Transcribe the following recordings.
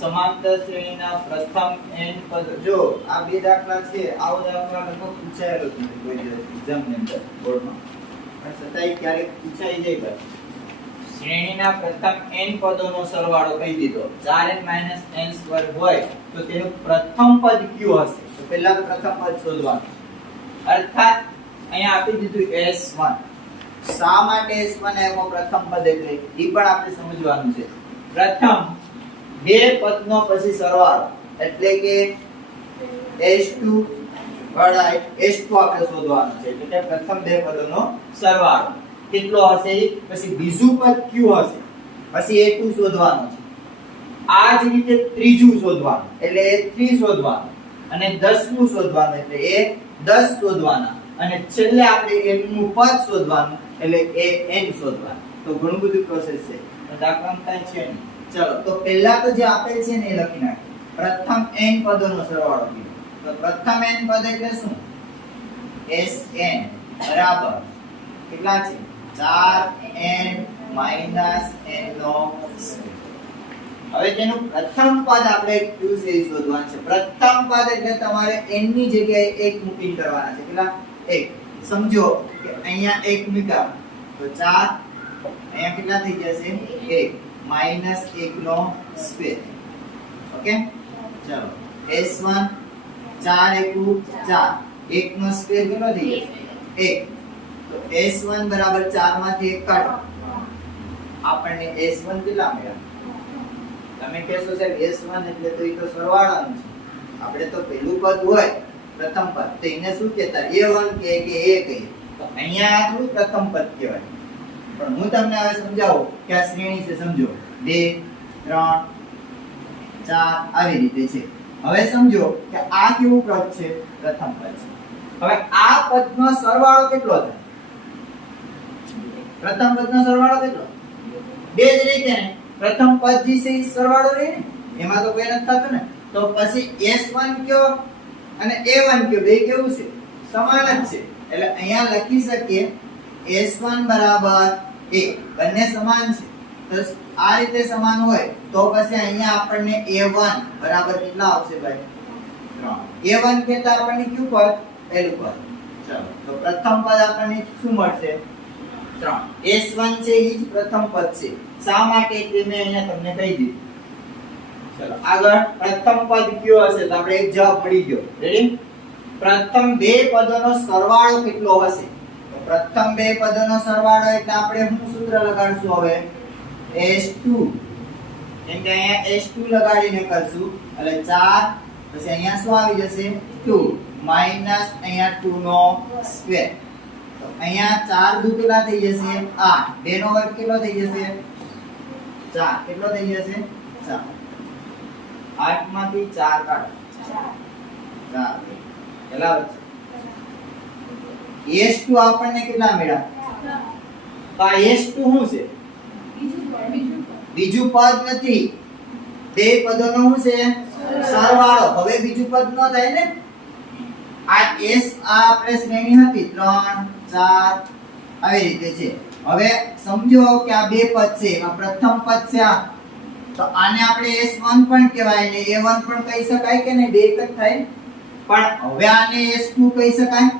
સમાંતર શ્રેણીના પ્રથમ n પદ જો આ બે દાખલા છે આવો દાખલા લગભગ પૂછાયેલો છે કોઈ exam ની અંદર બોર્ડમાં. પણ છતાંય ક્યારેક પૂછાઈ જાય બસ. શ્રેણીના પ્રથમ n પદોનો સરવાળો કહી દીધો. 4n n સ્ક્વેર હોય તો તેનું પ્રથમ પદ કયું હશે? તો પહેલા તો પ્રથમ પદ શોધવાનું. અર્થાત અહીંયા આપી દીધું s1 શા માટે s1 એમાં પ્રથમ પદ એટલે એ પણ આપણે સમજવાનું છે. પ્રથમ બે પદનો પછી સરવાળો. એટલે કે s2 વડા s2 આપણે શોધવાનું છે. એટલે પ્રથમ બે પદોનો સરવાળો. કેટલો હશે પછી બીજું પદ કયું હશે. પછી a2 શોધવાનું છે. આ જ રીતે ત્રીજું શોધવાનું. એટલે a3 શોધવાનું. અને દસમું શોધવાનું. એટલે એ 10 શોધવાના. અને છેલ્લે આપણે n નું પદ શોધવાનું. એટલે એ n શોધવાનું. તો ઘણું બધું પ્રોસેસ છે. પણ દાખલામાં કાંઈ છે નહીં. ચલો, તો પહેલા તો જે આપેલ છે ને એ લખી નાખીએ. પ્રથમ n પદોનો સરવાળો કીધો તો પ્રથમ n પદ એટલે શું? Sn બરાબર. કેટલા છે? 4n n નો હવે તેનું પ્રથમ પદ આપણે છે એ શોધવાનું છે? પ્રથમ પદ એટલે તમારે n ની જગ્યાએ 1 મૂકીને કરવાના છે. કેટલા? 1 સમજો કે અહીંયા 1 મૂકા તો 4 અહીંયા કેટલા થઈ જશે? 1 માઇનસ 1 નો સ્ક્વેર. ઓકે? ચલો. s1 4 એકુ 4 1 નો સ્ક્વેર કેટલો થઈ 1 તો s1 બરાબર ચારમાંથી એક કાઢો. આપણને s1 કેટલા મળ્યા? તમે કહેશો સાહેબ S1 એટલે તો એ તો સરવાળાનું છે. આપણે તો પહેલું પદ હોય, પ્રથમ પદ. તો એને શું કહેતા? A1 વન કે એ કહીએ તો અહીંયા આટલું પ્રથમ પદ કહેવાય. પણ હું તમને હવે સમજાવું કે આ શ્રેણી છે, સમજો. 2 3 4 આવી રીતે છે. હવે સમજો કે આ કેવું પદ છે? પ્રથમ પદ છે. હવે આ પદનો સરવાળો કેટલો થાય? પ્રથમ પદનો સરવાળો કેટલો? બે જ રીતે ને. પ્રથમ પદ જે છે, એ સરવાળો રહે ને. એમાં તો કોઈ નથી થતું ને. તો પછી S1 કયો? અને A1 કયો? બે કેવું છે? સમાન જ છે. એટલે અહીંયા લખી શકીએ S1 બરાબર A બંને સમાન છે. તો આ રીતે સમાન હોય તો પછી અહીંયા આપણને A1 બરાબર કેટલા આવશે ભાઈ? 3 A1 કહેતા આપણને કયું પદ? પહેલું પદ. ચાલો, તો પ્રથમ પદ આપણને શું મળશે? 3 S1 છે, એ જ પ્રથમ પદ છે. શા માટે? કે મેં અહીંયા તમને કહી દીધું. ચલો, આગળ પ્રથમ પદ કયો હશે? તો આપણે એક જવાબ મળી ગયો. રેડી પ્રથમ બે પદોનો સરવાળો કેટલો હશે? પ્રથમ બે પદોનો સરવાળો એટલે આપણે શું સૂત્ર લગાડશું હવે? S2 એમ કે અહીંયા S2 લગાડીને કરશું. એટલે 4 પછી અહીંયા શું આવી જશે? 2 માઇનસ અહીંયા 2 નો સ્ક્વેર તો અહીંયા 4 દુ કેટલા થઈ જશે. 8 2 નો વર્ગ કેટલો થઈ જશે? 4 કેટલો થઈ જશે? 4 8 માંથી 4 કાઢો. 4 કેટલા વધશે S2 આપણને કેટલા મળ્યા? તો આ S2 શું છે? બીજું પદ નથી. બે પદોનો શું છે? સરવાળો. હવે બીજું પદ ન થાય ને? આ S આ આપણે શ્રેણી હતી. 3 4 આવી રીતે છે. હવે સમજો કે આ બે પદ છે. એમાં પ્રથમ પદ છે આ. તો આને આપણે S1 પણ કહેવાય ને A1 પણ કહી શકાય કે ને બે એક જ થાય. પણ હવે આને S2 કહી શકાય.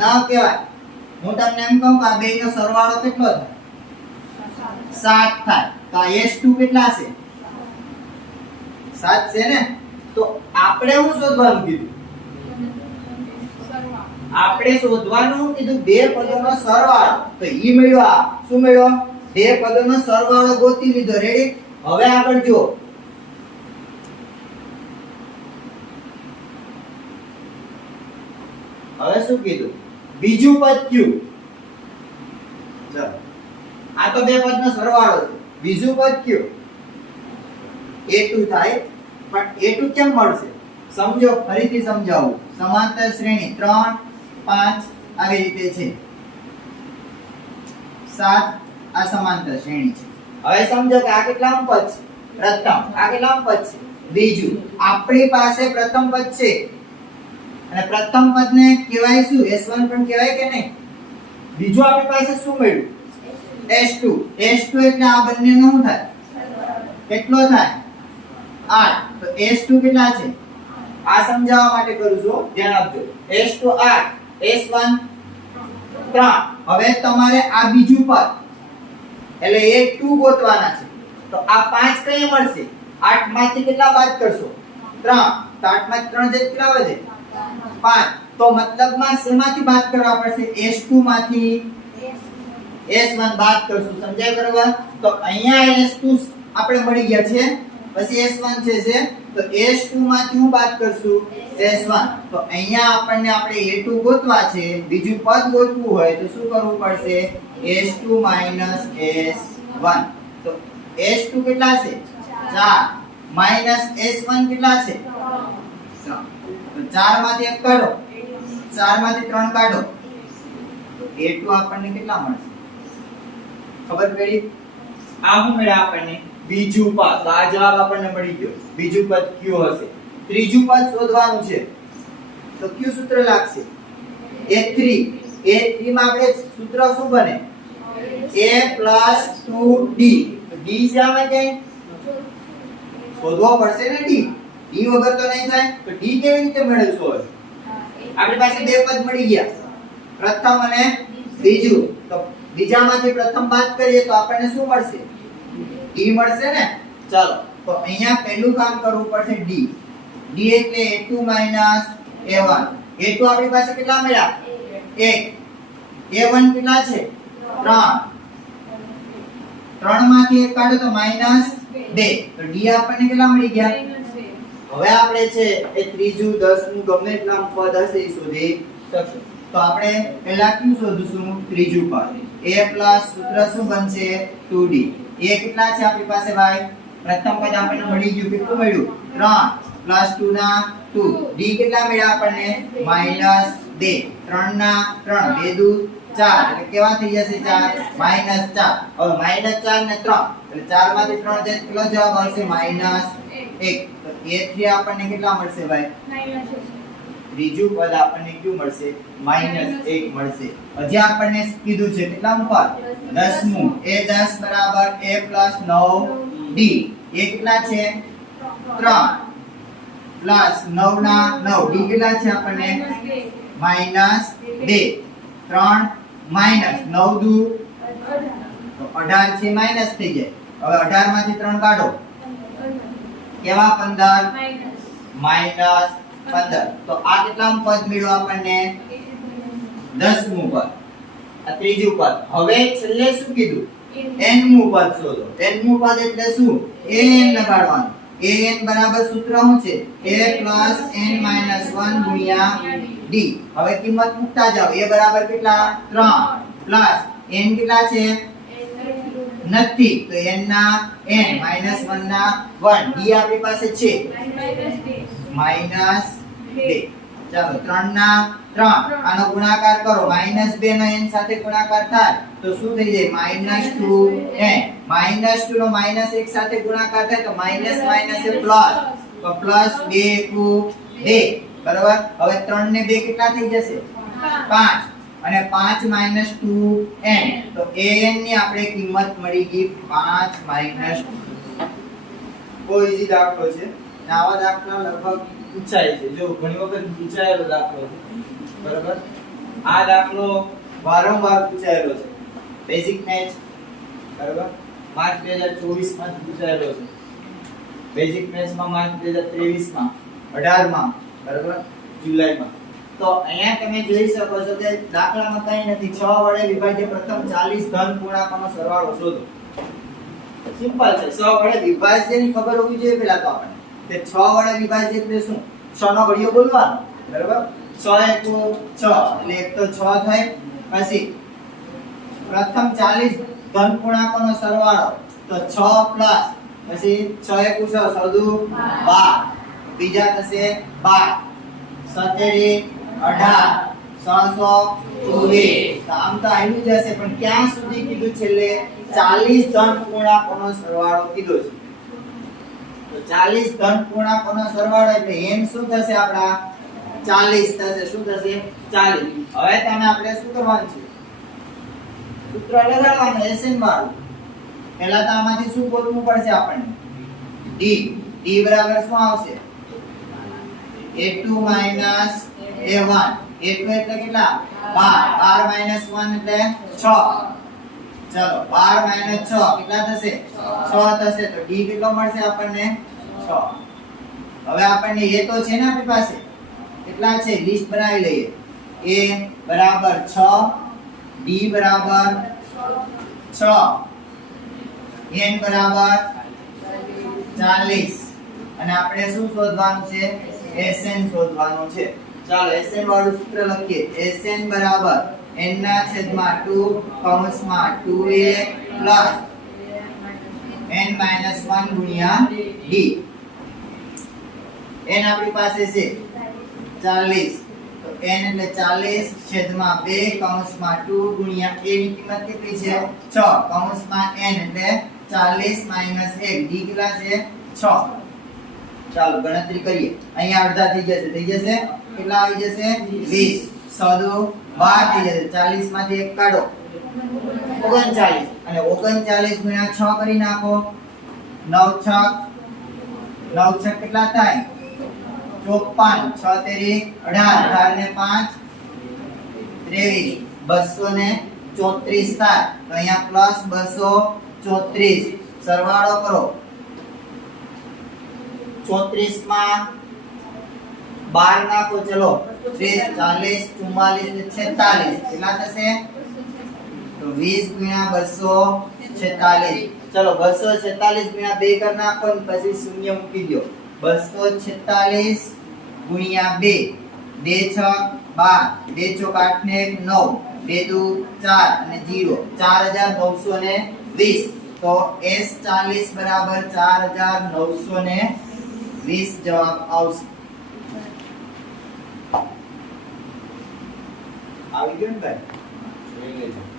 ના કહેવાય. હું તમને એમ કહું કે આ બેયનો સરવાળો કેટલો થાય? સાત થાય. તો આ S2 કેટલા છે? સાત છે ને? તો આપણે શું શોધવાનું કીધું? આપણે શોધવાનું કીધું બે પદોનો સરવાળો. તો ઈ મળ્યો આ. શું મળ્યો? બે પદોનો સરવાળો ગોતી લીધો. રેડી હવે આગળ જુઓ. હવે શું કીધું? બીજું પદ ક્યુ? આ તો બે પદનો સરવાળો છે. બીજું પદ કયું? A2 થાય. પણ A2 કેમ મળશે? સમજો, ફરીથી સમજાવું. સમાંતર શ્રેણી 3 5 આવી રીતે છે. 7 આ સમાંતર શ્રેણી છે. હવે સમજો કે આ કેટલા પદ છે? પ્રથમ. આ કેટલા પદ છે? બીજું. આપણી પાસે પ્રથમ પદ છે. અને પ્રથમ પદને કહેવાય શું S1 પણ કહેવાય કે નહીં? બીજું આપણી પાસે શું મળ્યું? S2 S2 એટલે આ બંનેનો શું થાય? કેટલો થાય? 8 તો S2 કેટલા છે? આ સમજાવવા માટે કરું છું ધ્યાન આપજો. S2 8 S1 3 હવે તમારે આ બીજું પદ, એટલે એ 2 ગોતવાના છે. તો આ 5 કઈ મળશે? 8 માંથી કેટલા બાદ કરશો? 3 તો 8 માંથી 3 જે કેટલા વધે? 5 તો મતલબમાં શેમાંથી બાદ કરવા પડશે? S2 માંથી? S1 બાદ કરશું. સમજાય બરોબર? તો અહીંયા S2 આપણે મળી ગયા છે. પછી S1 છે છે તો S2 માંથી હું બાદ કરશું? S1 તો અહીંયા આપણને આપણે A2 ગોતવા છે. બીજું પદ ગોતવું હોય તો શું કરવું પડશે? S2 S1 તો S2 કેટલા છે? 4 S1 કેટલા છે? 3 4 માંથી એક કાઢો. ચારમાંથી ત્રણ કાઢો. એટલું આપણને કેટલા મળશે? ખબર પડી? આ શું મળે આપણને? બીજું પદ તો આ જવાબ આપણને મળી ગયો. બીજું પદ કયું હશે. ત્રીજું પદ શોધવાનું છે. તો કયું સૂત્ર લાગશે. A3 A3 માં આપણે સૂત્ર શું બને? A 2D તો D શામાં જાય શોધવો પડશે ને D? D વગર તો નહીં થાય, તો ડી કેવી રીતે મેળવશો આપણી પાસે બે પદ મળી ગયા. પ્રથમ અને બીજું તો બીજામાંથી પ્રથમ બાદ કરીએ તો આપણને શું મળશે? ડી મળશે ને? ચાલો, તો અહીંયા પહેલું કામ કરવું પડશે ડી ડી એટલે a2 a1 a2 આપણી પાસે કેટલા મળ્યા? 1 a1 કેટલા છે? 3 3 માંથી એક કાઢો તો માઇનસ 2 તો ડી આપણને કેટલા મળી ગયા? હવે આપણે છે એ ત્રીજું, દસમું, ગમે એટલા પદ હશે એ શોધી તો આપણે પહેલા કયું શોધીશું? ત્રીજું પદ. a પ્લસ સૂત્ર શું બનશે? 2d એ કેટલા છે આપણી પાસે ભાઈ? પ્રથમ પદ આપણને મળી ગયું. કેટલું મળ્યું? 3 પ્લસ 2 ના 2 d કેટલા મળ્યા આપણને? માઇનસ 2 3 ના 3 બે દુ 4 એટલે કેવા થઈ જશે 4 માઇનસ 4 હવે માઇનસ 4 ને 3 એટલે 4 માંથી 3 જાય કેટલો જવાબ આવશે? માઇનસ 1 તો a3 આપણને કેટલા મળશે ભાઈ? ત્રીજું પદ આપણને કયું મળશે? માઇનસ 1 મળશે. હજી આપણને કીધું છે કેટલા ઉપર દસમું. a 10 બરાબર a 9 d. એ કેટલા છે? 3 પ્લસ 9 ના 9 d કેટલા છે આપણને? માઇનસ 2 3 માઇનસ 9 દુ તો 18 છે માઇનસ થઈ જાય. હવે 18 માંથી 3 કાઢો. કેવા 15 માઇનસ 15 તો આ કેટલામું પદ મળ્યું આપણને? દસમું પદ આ ત્રીજું પદ હવે છેલ્લે શું કીધું? N. મું પદ શોધો. n મું પદ એટલે શું? An લગાડવાનું. An બરાબર સૂત્ર શું છે? A n 1 ગુણ્યા d. હવે કિંમત મૂકતા જાઓ. A બરાબર કેટલા? 3 પ્લસ n કેટલા છે? નથી તો n ના n 1 ના 1 d આપણી પાસે છે. માઇનસ 2 ચાલો 3 ના 3 આનો ગુણાકાર કરો. માઇનસ 2 નો n સાથે ગુણાકાર થાય તો શું થઈ જાય? માઇનસ 2n માઇનસ 2 નો માઇનસ 1 સાથે ગુણાકાર થાય તો માઇનસ માઇનસ એ પ્લસ તો પ્લસ 2 કુ 2 બરાબર? હવે 3 ને 2 કેટલા થઈ જશે? 5 અને 5 માઇનસ 2n તો an ની આપણે કિંમત મળી ગઈ 5 માઇનસ બહુ ઈઝી દાખલો છે. અને આવા દાખલા લગભગ પૂછાય છે. જો ઘણી વખત પૂછાયેલો દાખલો છે. બરાબર? આ દાખલો વારંવાર પૂછાયેલો છે. બેઝિક મેચ બરાબર? માર્ચ 2024 માં પૂછાયેલો છે. બેઝિક મેચમાં માર્ચ 2023 માં 18 માં બરાબર? જુલાઈમાં તો અહીંયા તમે જોઈ શકો છો કે દાખલામાં કંઈ નથી. 6 વડે વિભાજ્ય પ્રથમ 40 ધન પૂર્ણાંકોનો સરવાળો શોધો. સિમ્પલ છે. 6 વડે વિભાજ્યની ખબર હોવી જોઈએ પહેલા તો આપણે. કે 6 વડે વિભાજ્ય એટલે શું? 6 નો ઘડિયો બોલવાનો. બરાબર? 6 એકુ 6 એટલે એક તો 6 થાય. પછી પ્રથમ 40 ધન પૂર્ણાંકોનો સરવાળો. તો 6 પ્લસ, પછી 6 એકુ 6 સૌદુ 12 બીજા થશે 12 સત્તરી અઢાર ક્યાં સુધી કીધું ચાલીસ ચાલીસ હવે તમે આપણે શું કરવાનું છે? સૂત્ર વાળું. પહેલા તો આમાંથી શું ગોતવું પડશે આપણને? ડી ડી બરાબર શું આવશે? A2 a1 એ 1 એટલું એટલે કેટલા? 12 12 1 એટલે 6 ચલો 12 6 કેટલા થશે? 6 થશે. તો d કેટલો મળશે આપણને? 6 હવે આપણને એ તો છે ને આપણી પાસે? કેટલા છે? લિસ્ટ બનાવી લઈએ. a બરાબર 6 d બરાબર 6 n બરાબર 40 અને આપણે શું શોધવાનું છે? Sn શોધવાનું છે. ચાલો Sn વાળું સૂત્ર લખીએ. Sn બરાબર n ના છેદમાં 2 કૌંસમાં 2a પ્લસ n માઇનસ 1 ગુણ્યા d. N આપણી પાસે છે 40 તો n એટલે 40 છેદમાં 2 કૌંસમાં 2 ગુણ્યા a ની કિંમત કેટલી છે? 6 કૌંસમાં n એટલે 40 માઇનસ 1 d કેટલા છે? 6 ચાલો, ગણતરી કરીએ. અહીંયા અડધા થઈ જશે. થઈ જશે? કેટલા આવી જશે? 20 સદુ 12 થઈ જશે. 40 માંથી એક કાઢો. 39 અને 39 ગુણ્યા 6 કરી નાખો. 9 6 9 છક કેટલા થાય? 54 6 તેરી 18 18 ને 5 23 234 થાય. તો અહીંયા પ્લસ 234 સરવાળો કરો. ચોત્રીસ બાર નાખો, ચલો. ત્રીસ, ચાલીસ, ચુમ્માલીસ ને છેતાલીસ. કેટલા થશે? તો વીસ ગુણ્યા બસો છેતાલીસ. ચલો, બસો છેતાલીસ ગુણ્યા બે કરી નાખો ને પછી શૂન્ય મૂકી દો. બસો છેતાલીસ ગુણ્યા બે. બે, છ, બાર. બે, ચોક આઠ ને એક, નવ. બે, દુ, ચાર અને જીરો. ચાર હજાર નવસો ને વીસ. તો એસ ચાલીસ બરાબર ચાર હજાર નવસો ને વીસ જવાબ આવશે. આવી ગયો ને લેજો